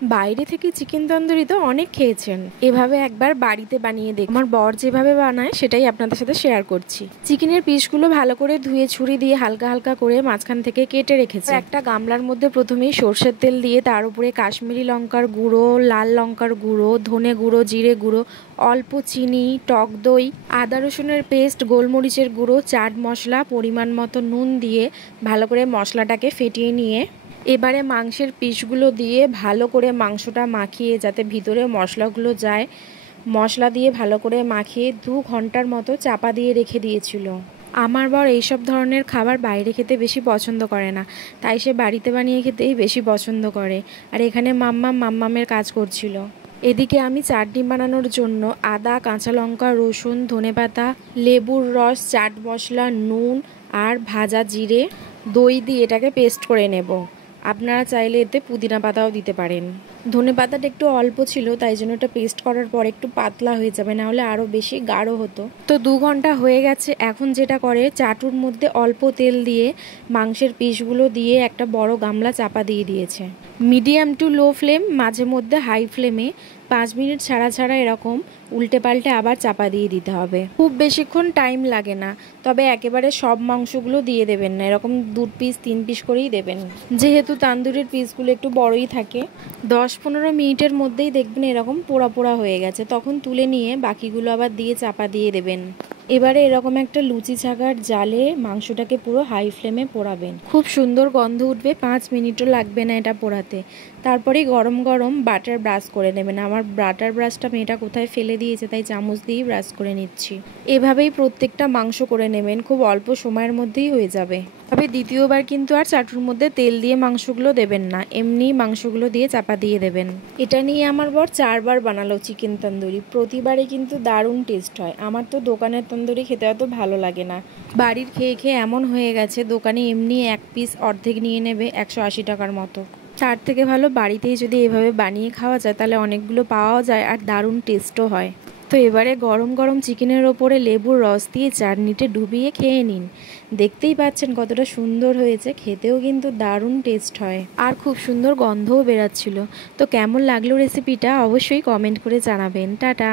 বাইরে থেকে চিকেন তন্দুরি তো অনেক খেয়েছেন, এভাবে একবার বাড়িতে বানিয়ে দেখ। আমার বর যেভাবে বানায় সেটাই আপনাদের সাথে শেয়ার করছি। চিকেনের পিসগুলো ভালো করে ধুয়ে ছুরি দিয়ে হালকা হালকা করে মাঝখান থেকে কেটে রেখেছি। একটা গামলার মধ্যে প্রথমেই সর্ষের তেল দিয়ে তার উপরে কাশ্মীরি লঙ্কার গুঁড়ো, লাল লঙ্কার গুঁড়ো, ধনে গুঁড়ো, জিরে গুঁড়ো, অল্প চিনি, টক দই, আদা রসুনের পেস্ট, গোলমরিচের গুঁড়ো, চাট মশলা, পরিমাণ মতো নুন দিয়ে ভালো করে মশলাটাকে ফেটিয়ে নিয়ে এবারে মাংসের পিসগুলো দিয়ে ভালো করে মাংসটা মাখিয়ে যাতে ভিতরে মশলাগুলো যায়, মশলা দিয়ে ভালো করে মাখিয়ে 2 ঘন্টার মতো চাপা দিয়ে রেখে দিয়েছিল। আমার বর এইসব ধরনের খাবার বাইরে খেতে বেশি পছন্দ করে না, তাই সে বাড়িতে বানিয়ে খেতেই বেশি পছন্দ করে। আর এখানে মাম্মামের কাজ করছিল। এদিকে আমি চাটনি বানানোর জন্য আদা, কাঁচা লঙ্কা, রসুন, ধনেপাতা, লেবুর রস, চাট মশলা, নুন আর ভাজা জিরে, দই দিয়ে এটাকে পেস্ট করে নেব। আপনারা চাইলে এতে পুদিনা পাতাও দিতে পারেন। ধনেপাতাটা একটু অল্প ছিল, তাই জন্য এটা পেস্ট করার পর একটু পাতলা হয়ে যাবে, না হলে আরও বেশি গাঢ় হতো। তো 2 ঘন্টা হয়ে গেছে। এখন যেটা করে, চাটুর মধ্যে অল্প তেল দিয়ে মাংসের পিসগুলো দিয়ে একটা বড় গামলা চাপা দিয়ে দিয়েছে। মিডিয়াম টু লো ফ্লেম, মাঝে মধ্যে হাই ফ্লেমে 5 মিনিট ছাড়া ছাড়া এরকম উল্টে পাল্টে আবার চাপা দিয়ে দিতে হবে। খুব বেশিক্ষণ টাইম লাগে না, তবে একেবারে সব মাংসগুলো দিয়ে দেবেন না, এরকম 2 পিস 3 পিস করেই দেবেন, যেহেতু তান্দুরির পিসগুলো একটু বড়ই থাকে। 10-15 মিনিটের মধ্যেই দেখবেন এরকম পোড়া পোড়া হয়ে গেছে, তখন তুলে নিয়ে বাকিগুলো আবার দিয়ে চাপা দিয়ে দেবেন। এবারে এরকম একটা লুচি ছাকার জালে মাংসটাকে পুরো হাই ফ্লেমে পোড়াবেন। খুব সুন্দর গন্ধ উঠবে, 5 মিনিটও লাগবে না এটা পোড়াতে। তারপরেই গরম গরম বাটার ব্রাশ করে নেবেন। আমার বাটার ব্রাশটা মেয়েটা কোথায় ফেলে দিয়েছে, তাই চামচ দিয়েই ব্রাশ করে নিচ্ছি। এভাবেই প্রত্যেকটা মাংস করে নেবেন, খুব অল্প সময়ের মধ্যেই হয়ে যাবে। তবে দ্বিতীয়বার কিন্তু আর চাটুর মধ্যে তেল দিয়ে মাংসগুলো দেবেন না, এমনি মাংসগুলো দিয়ে চাপা দিয়ে দেবেন। এটা নিয়ে আমার বর 4 বার বানালো চিকেন তন্দুরি, প্রতিবারই কিন্তু দারুণ টেস্ট হয়। আমার তো দোকানের তন্দুরি খেতে অত ভালো লাগে না, বাড়ির খেয়ে খেয়ে এমন হয়ে গেছে, দোকানে এমনি 1 পিস অর্ধেক নিয়ে নেবে 180 টাকার মতো। তার থেকে ভালো বাড়িতেই যদি এভাবে বানিয়ে খাওয়া যায়, তাহলে অনেকগুলো পাওয়াও যায় আর দারুণ টেস্টও হয়। তো এবারে গরম গরম চিকেনের ওপরে লেবুর রস দিয়ে চাটনিতে ডুবিয়ে খেয়ে নিন। দেখতেই পাচ্ছেন কতটা সুন্দর হয়েছে, খেতেও কিন্তু দারুণ টেস্ট হয় আর খুব সুন্দর গন্ধও বেরাচ্ছিল। তো কেমন লাগলো রেসিপিটা অবশ্যই কমেন্ট করে জানাবেন। টাটা।